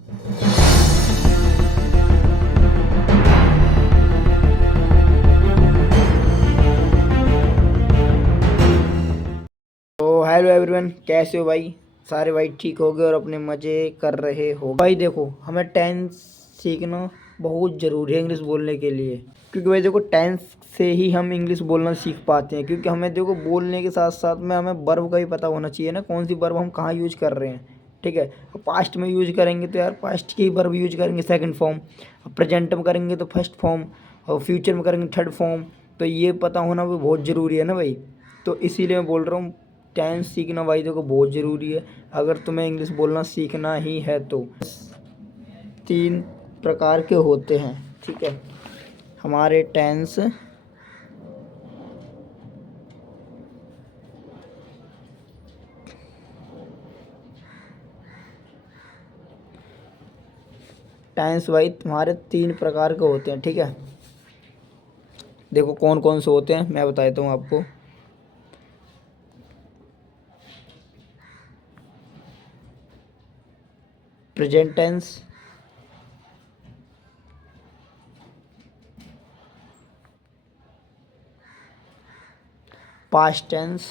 तो hello everyone, कैसे हो भाई? सारे भाई ठीक हो गए और अपने मज़े कर रहे हो भाई। देखो, हमें टेंस सीखना बहुत ज़रूरी है इंग्लिश बोलने के लिए, क्योंकि भाई देखो टेंस से ही हम इंग्लिश बोलना सीख पाते हैं। क्योंकि हमें देखो बोलने के साथ साथ में हमें वर्ब का भी पता होना चाहिए ना, कौन सी वर्ब हम कहाँ यूज कर रहे हैं। ठीक है, पास्ट में यूज करेंगे तो यार पास्ट की वर्ब यूज करेंगे सेकंड फॉर्म, प्रेजेंट में करेंगे तो फर्स्ट फॉर्म, और फ्यूचर में करेंगे थर्ड फॉर्म। तो ये पता होना भी बहुत ज़रूरी है ना भाई। तो इसीलिए मैं बोल रहा हूँ टेंस सीखना भाई देखो बहुत ज़रूरी है, अगर तुम्हें इंग्लिश बोलना सीखना ही है तो। 3 प्रकार के होते हैं, ठीक है, हमारे टेंस। टेंस भाई तुम्हारे 3 प्रकार के होते हैं, ठीक है। देखो कौन कौन से होते हैं मैं बता देता हूँ आपको। Present tense, past tense,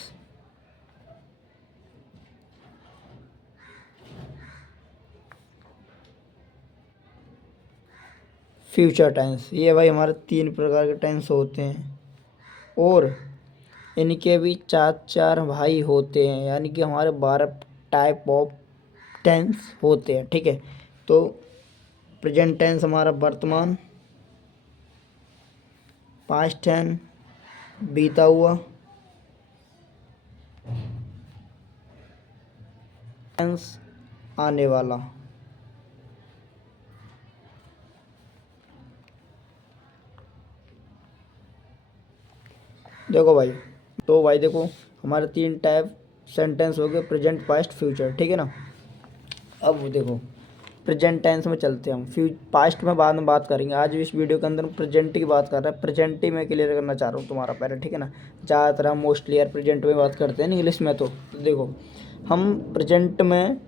future tense. ये भाई हमारे 3 प्रकार के टेंस होते हैं, और इनके भी 4 भाई होते हैं, यानी कि हमारे 12 टाइप ऑफ टेंस होते हैं, ठीक है। तो प्रेजेंट टेंस हमारा वर्तमान, पास्ट टेंस बीता हुआ, टेंस आने वाला। देखो भाई, तो भाई देखो हमारे 3 टाइप सेंटेंस हो गए, प्रेजेंट पास्ट फ्यूचर, ठीक है ना। अब देखो प्रेजेंट टेंस में चलते हैं हम, पास्ट में बाद में बात करेंगे। आज इस वीडियो के अंदर हम प्रेजेंट की बात कर रहे हैं, प्रेजेंट ही मैं क्लियर करना चाह रहा हूँ तुम्हारा पहले, ठीक है ना। ज़्यादातर हम मोस्टली यार प्रेजेंट में बात करते हैं ना इंग्लिश में। तो देखो हम प्रेजेंट में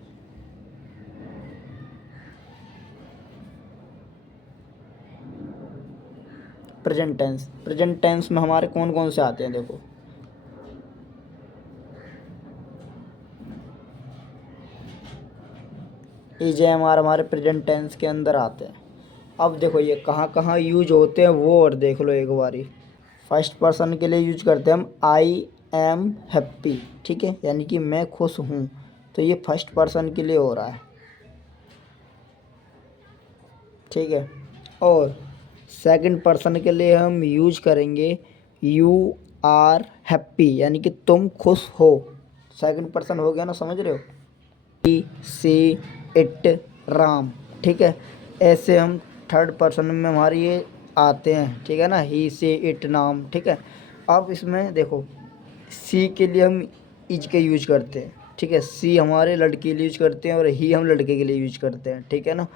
प्रेजेंट टेंस में हमारे कौन कौन से आते हैं देखो। इज एम आर हमारे प्रेजेंट टेंस के अंदर आते हैं। अब देखो ये कहाँ कहाँ यूज होते हैं वो और देख लो एक बारी। फर्स्ट पर्सन के लिए यूज करते हैं हम आई एम हैप्पी, ठीक है, यानी कि मैं खुश हूँ। तो ये फर्स्ट पर्सन के लिए हो रहा है, ठीक है। और सेकंड पर्सन के लिए हम यूज करेंगे यू आर हैप्पी, यानी कि तुम खुश हो। सेकंड पर्सन हो गया ना, समझ रहे हो। ही सी इट राम, ठीक है। ऐसे हम थर्ड पर्सन में हमारे ये आते हैं, ठीक है ना, ही से इट नाम, ठीक है। अब इसमें देखो सी के लिए हम इज के यूज करते हैं, ठीक है। सी हमारे लड़के के लिए यूज करते हैं और ही हम लड़के के लिए यूज करते हैं, ठीक है ना।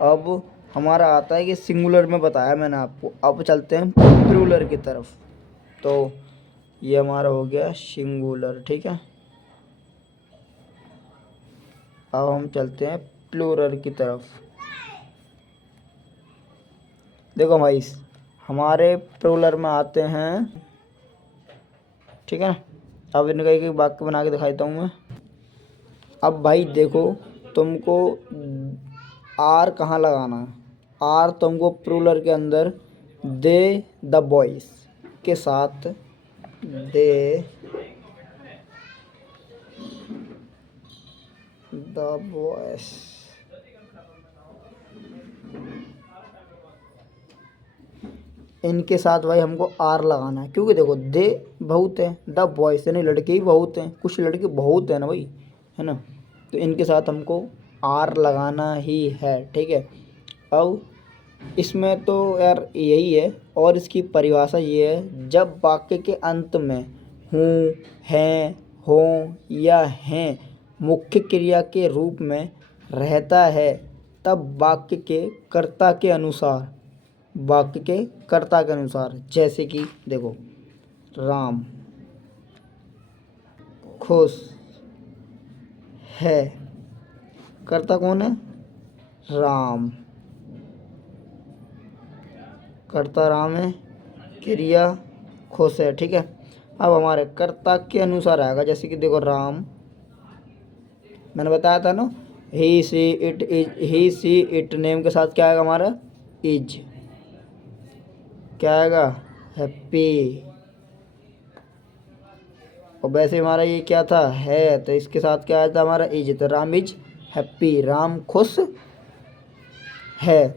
अब हमारा आता है कि सिंगुलर में बताया मैंने आपको। अब चलते हैं प्लूरल की तरफ। तो ये हमारा हो गया सिंगुलर, ठीक है। अब हम चलते हैं प्लूरल की तरफ। देखो भाई हमारे प्लूरल में आते हैं, ठीक है। अब इनका एक एक वाक्य बना के दिखाता हूँ मैं। अब भाई देखो तुमको आर कहाँ लगाना है। आर तुमको प्लूरल के अंदर दे द बॉयज के साथ, दे द बॉयज, इनके साथ भाई हमको आर लगाना है। क्योंकि देखो दे बहुत है, द बॉयज यानी लड़के ही बहुत हैं, कुछ लड़के बहुत हैं ना भाई, है ना। तो इनके साथ हमको आर लगाना ही है, ठीक है। अब इसमें तो यार यही है, और इसकी परिभाषा ये है, जब वाक्य के अंत में हूँ, हैं, हों या हैं मुख्य क्रिया के रूप में रहता है, तब वाक्य के कर्ता के अनुसार, जैसे कि देखो राम खुश है, कर्ता कौन है, राम, कर्ता राम है, क्रिया खुश है। ठीक है, अब हमारे कर्ता के अनुसार आएगा, जैसे कि देखो राम, मैंने बताया था ना, he see it is, he see it name के साथ क्या आएगा हमारा, इज, क्या आएगा, हैप्पी। और वैसे हमारा ये क्या था, है, तो इसके साथ क्या आया था हमारा, इज, तो राम इज हैप्पी, राम खुश है।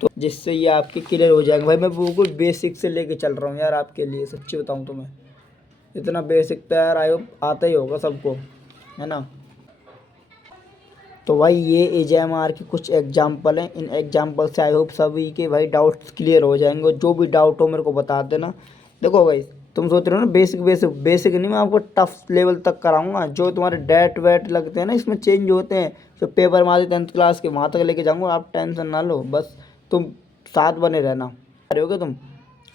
तो जिससे ये आपके क्लियर हो जाएगा। भाई मैं बिल्कुल बेसिक से लेके चल रहा हूँ यार आपके लिए, सच्ची बताऊँ तो मैं इतना बेसिक तो यार आई होप आता ही होगा सबको, है ना। तो भाई ये एजेएमआर के कुछ एग्जाम्पल हैं, इन एग्जाम्पल से आई होप सभी के भाई डाउट्स क्लियर हो जाएंगे। और जो भी डाउट हो मेरे को बता देना। देखो भाई तुम सोच रहे हो ना बेसिक बेसिक, बेसिक नहीं, मैं आपको टफ लेवल तक कराऊंगा। जो तुम्हारे डेट वेट लगते हैं ना इसमें चेंज होते हैं, जो पेपर मारे 10th क्लास के वहाँ तक लेके जाऊँगा, आप टेंशन ना लो, बस तुम साथ बने रहना। रहे होगे तुम,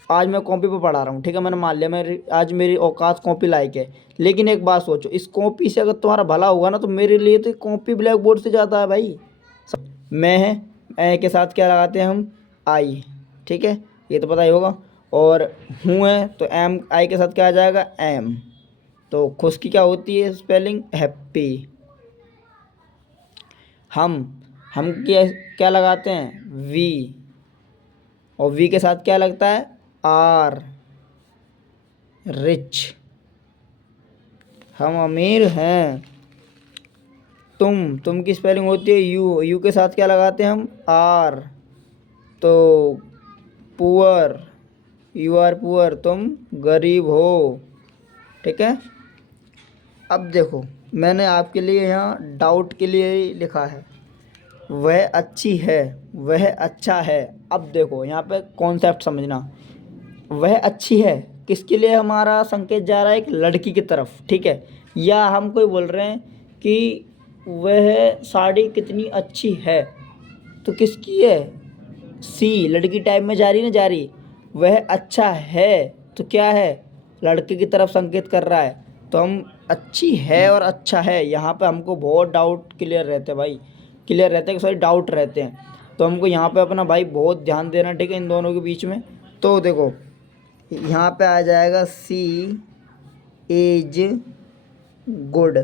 आज मैं कॉपी पे पढ़ा रहा हूँ, ठीक है, मैंने मान लिया मैं आज मेरी औकात कॉपी लायक है। लेकिन एक बात सोचो, इस कॉपी से अगर तुम्हारा भला होगा ना, तो मेरे लिए तो कॉपी ब्लैक बोर्ड से ज़्यादा है भाई। मैं है, ए के साथ क्या लगाते हैं हम, आई, ठीक है, ये तो पता ही होगा। और हूँ है तो एम, आई के साथ क्या आ जाएगा, एम। तो खुश की क्या होती है स्पेलिंग, हैप्पी। हम हम क्या क्या लगाते हैं, वी, और वी के साथ क्या लगता है, आर, रिच, हम अमीर हैं। तुम की स्पेलिंग होती है यू, यू के साथ क्या लगाते हैं हम, आर, तो पुअर, यू आर पुअर, तुम गरीब हो। ठीक है, अब देखो मैंने आपके लिए यहाँ डाउट के लिए ही लिखा है, वह अच्छी है, वह अच्छा है। अब देखो यहाँ पे कॉन्सेप्ट समझना, वह अच्छी है किसके लिए हमारा संकेत जा रहा है, एक लड़की की तरफ, ठीक है। या हम कोई बोल रहे हैं कि वह साड़ी कितनी अच्छी है, तो किसकी है, सी, लड़की टाइप में जा रही ना, जा रही। वह अच्छा है तो क्या है, लड़के की तरफ संकेत कर रहा है। तो हम अच्छी है और अच्छा है, यहाँ पे हमको बहुत डाउट क्लियर रहते हैं भाई, क्लियर रहते हैं, सॉरी डाउट रहते हैं। तो हमको यहाँ पे अपना भाई बहुत ध्यान देना, ठीक है, इन दोनों के बीच में। तो देखो यहाँ पे आ जाएगा सी इज गुड,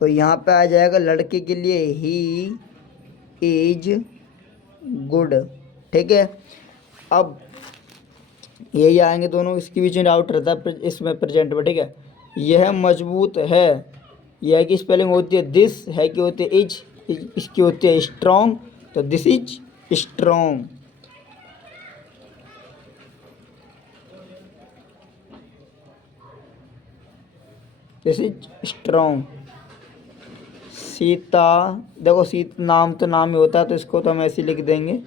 तो यहाँ पे आ जाएगा लड़के के लिए ही इज गुड। ठीक है, अब यही आएंगे दोनों, इसके बीच में डाउट रहता है इसमें प्रेजेंट में। ठीक है, यह मजबूत है, यह की स्पेलिंग होती है दिस, है की होती है इज, इसकी होती है स्ट्रॉन्ग, तो this is strong. This is strong. Sita, देखो सीता नाम तो नाम ही होता है, तो इसको तो हम ऐसे लिख देंगे,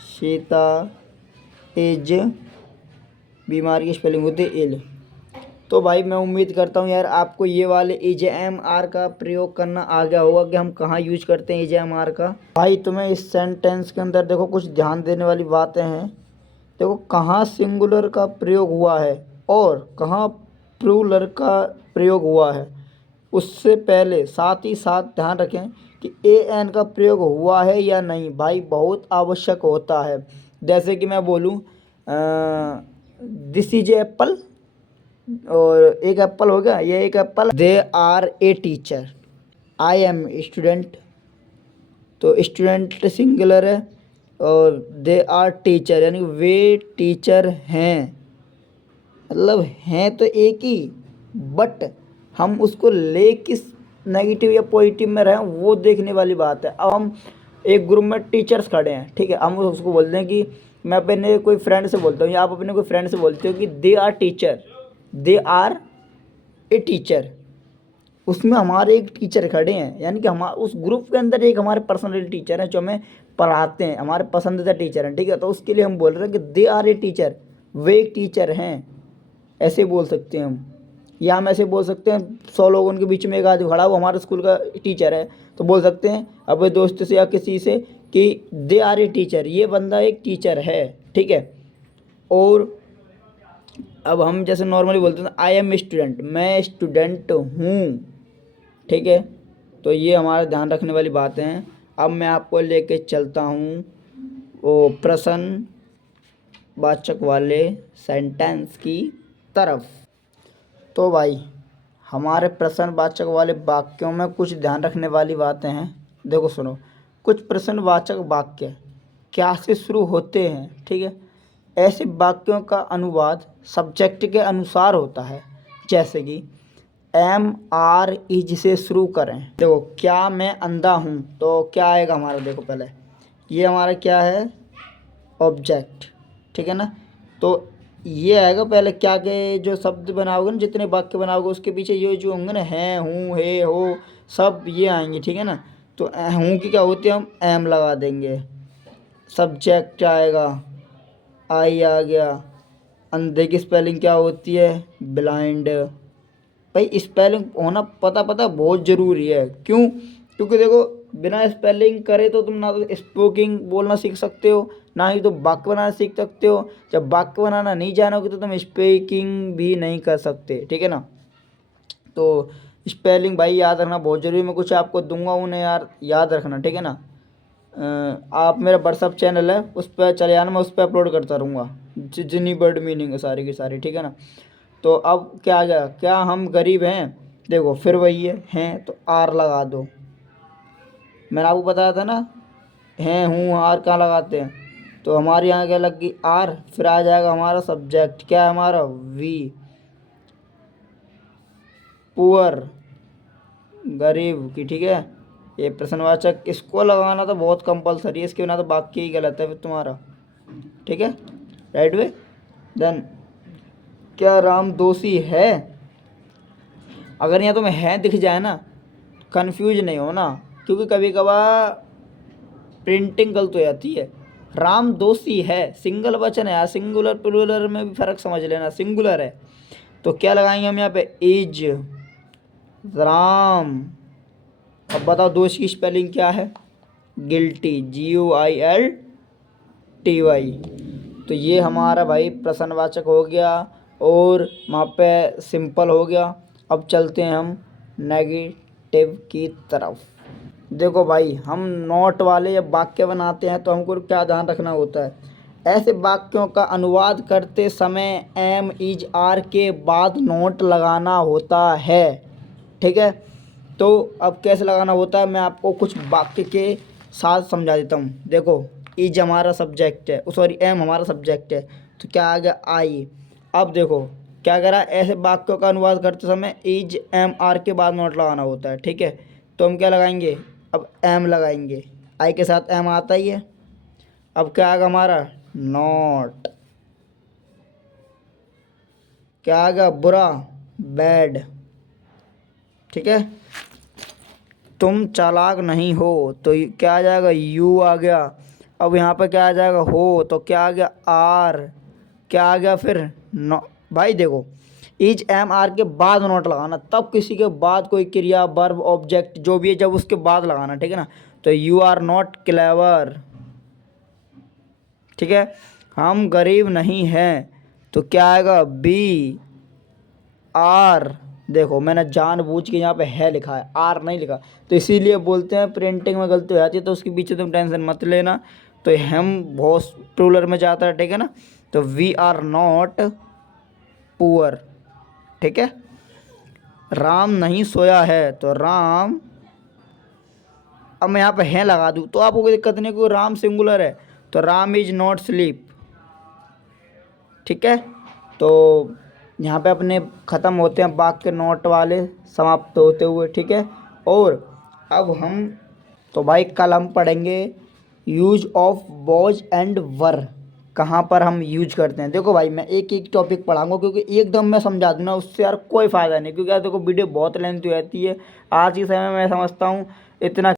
सीता इज, बीमारी की स्पेलिंग होती है इल। तो भाई मैं उम्मीद करता हूँ यार आपको ये वाले एजेएमआर का प्रयोग करना आ गया होगा कि हम कहाँ यूज करते हैं एजेएमआर का। भाई तुम्हें इस सेंटेंस के अंदर देखो कुछ ध्यान देने वाली बातें हैं। देखो कहाँ सिंगुलर का प्रयोग हुआ है और कहाँ प्लूरल का प्रयोग हुआ है, उससे पहले साथ ही साथ ध्यान रखें कि ए एन का प्रयोग हुआ है या नहीं, भाई बहुत आवश्यक होता है। जैसे कि मैं बोलूँ दिस इज एप्पल, और एक एप्पल हो गया, ये एक apple. They are a teacher, I am student, तो स्टूडेंट सिंगुलर है, और दे आर टीचर यानी वे टीचर हैं, मतलब हैं तो एक ही, बट हम उसको ले किस नेगेटिव या पॉजिटिव में रहें वो देखने वाली बात है। अब हम एक ग्रुप में टीचर्स खड़े हैं, ठीक है, हम उसको बोलते हैं कि मैं अपने कोई फ्रेंड से बोलता हूँ या आप अपने कोई फ्रेंड से बोलते हो कि they are teacher, they are a teacher, उसमें हमारे एक टीचर खड़े हैं, यानी कि हमारे उस ग्रुप के अंदर एक हमारे पर्सनल टीचर हैं जो हमें पढ़ाते हैं, हमारे पसंदीदा टीचर हैं, ठीक है। तो उसके लिए हम बोल रहे हैं कि दे आर ए टीचर, वे एक टीचर हैं, ऐसे बोल सकते हैं हम। या हम ऐसे बोल सकते हैं 100 लोगों के बीच में एक आदमी खड़ा, वो हमारे स्कूल का टीचर है, तो बोल सकते हैं अपने दोस्त से या किसी से कि दे आर ए टीचर, ये बंदा एक टीचर है, ठीक है। और अब हम जैसे नॉर्मली बोलते हैं आई एम स्टूडेंट, मैं स्टूडेंट हूँ, ठीक है। तो ये हमारा ध्यान रखने वाली बातें हैं। अब मैं आपको लेके चलता हूँ वो प्रश्नवाचक वाले सेंटेंस की तरफ। तो भाई हमारे प्रश्नवाचक वाले वाक्यों में कुछ ध्यान रखने वाली बातें हैं। देखो सुनो, कुछ प्रश्नवाचक वाक्य क्या से शुरू होते हैं, ठीक है। ऐसे वाक्यों का अनुवाद सब्जेक्ट के अनुसार होता है। जैसे कि एम आर इज से शुरू करें। देखो क्या मैं अंधा हूँ, तो क्या आएगा हमारा, देखो पहले ये हमारा क्या है, ऑब्जेक्ट, ठीक है ना। तो ये आएगा पहले, क्या के जो शब्द बनाओगे ना, जितने वाक्य बनाओगे उसके पीछे ये जो होंगे ना, हैं, हूँ, हे, हो, सब ये आएंगे, ठीक है ना। तो हूँ की क्या होती है, हम एम लगा देंगे। सब्जेक्ट आएगा, आई आ गया। अंधे की स्पेलिंग क्या होती है, ब्लाइंड। भाई स्पेलिंग होना पता बहुत ज़रूरी है। क्यों? क्योंकि देखो बिना स्पेलिंग करे तो तुम ना तो स्पोकिंग बोलना सीख सकते हो, ना ही तो वाक्य बनाना सीख सकते हो। जब वाक्य बनाना नहीं जानोगे तो तुम स्पीकिंग भी नहीं कर सकते, ठीक है ना। तो स्पेलिंग भाई याद रखना बहुत ज़रूरी है। मैं कुछ आपको दूंगा, उन्हें यार याद रखना, ठीक है ना। आप मेरा व्हाट्सअप चैनल है उस पर चले जाना, मैं उस पर अपलोड करता रहूँगा जितनी वर्ड मीनिंग है सारी की सारी, ठीक है ना। तो अब क्या आ गया, क्या हम गरीब हैं, देखो फिर वही है, हैं तो आर लगा दो। मैंने आपको बताया था ना, हैं, हूँ, आर कहाँ लगाते हैं, तो हमारे यहाँ क्या लग गई, आर। फिर आ जाएगा हमारा सब्जेक्ट, क्या है हमारा, वी। पुअर, गरीब की, ठीक है। ये प्रश्नवाचक इसको लगाना तो बहुत कंपलसरी है, इसके बिना तो वाक्य ही गलत है फिर तुम्हारा, ठीक है। Right way. देन क्या राम दोषी है, अगर यहाँ तुम्हें है दिख जाए ना, कंफ्यूज नहीं हो ना, क्योंकि कभी कभार प्रिंटिंग गलत हो जाती है। राम दोषी है सिंगल वचन है यार, सिंगुलर प्लूरल में भी फ़र्क समझ लेना। सिंगुलर है तो क्या लगाएंगे हम यहाँ पे, इज राम। अब बताओ दोष की स्पेलिंग क्या है, गिल्टी, GUILTY। तो ये हमारा भाई प्रश्नवाचक हो गया और वहाँ पे सिंपल हो गया। अब चलते हैं हम नेगेटिव की तरफ। देखो भाई हम नोट वाले जब वाक्य बनाते हैं तो हमको क्या ध्यान रखना होता है, ऐसे वाक्यों का अनुवाद करते समय एम इज आर के बाद नोट लगाना होता है, ठीक है। तो अब कैसे लगाना होता है मैं आपको कुछ वाक्य के साथ समझा देता हूँ। देखो इज हमारा सब्जेक्ट है, सॉरी एम हमारा सब्जेक्ट है, तो क्या आ गया, आई। अब देखो क्या करा, ऐसे वाक्यों का अनुवाद करते समय इज एम आर के बाद नोट लगाना होता है, ठीक है। तो हम क्या लगाएंगे, अब एम लगाएंगे, आई के साथ एम आता ही है। अब क्या आएगा हमारा, नॉट। क्या आएगा, बुरा, बैड, ठीक है। तुम चालाक नहीं हो, तो क्या आ जाएगा, यू आ गया। अब यहाँ पर क्या आ जाएगा, हो, तो क्या आ गया, आर। क्या आ गया फिर, नो। भाई देखो इज एम आर के बाद नोट लगाना, तब किसी के बाद कोई क्रिया वर्ब ऑब्जेक्ट जो भी है जब उसके बाद लगाना, ठीक है ना। तो यू आर नॉट क्लेवर, ठीक है। हम गरीब नहीं हैं, तो क्या आएगा, बी आर। देखो मैंने जानबूझ के यहाँ पे है लिखा है, आर नहीं लिखा, तो इसीलिए बोलते हैं प्रिंटिंग में गलती हो जाती है, तो उसके पीछे तुम टेंशन मत लेना। तो हम बहुत प्लूरल में जाता है, ठीक है ना। तो वी आर नॉट पुअर, ठीक है। राम नहीं सोया है, तो राम। अब मैं यहाँ पे है लगा दूँ तो आपको कोई दिक्कत नहीं, क्योंकि राम सिंगुलर है, तो राम इज नॉट स्लीप, ठीक है। तो यहाँ पे अपने ख़त्म होते हैं वाक्य नोट वाले समाप्त होते हुए, ठीक है। और अब हम तो भाई कल हम पढ़ेंगे यूज ऑफ वॉज एंड वर, कहाँ पर हम यूज करते हैं। देखो भाई मैं एक एक टॉपिक पढ़ाऊंगा, क्योंकि एकदम मैं समझा दूँ ना उससे यार कोई फ़ायदा नहीं, क्योंकि यार देखो वीडियो बहुत लेंथी हो जाती है। आज के समय में मैं समझता हूँ इतना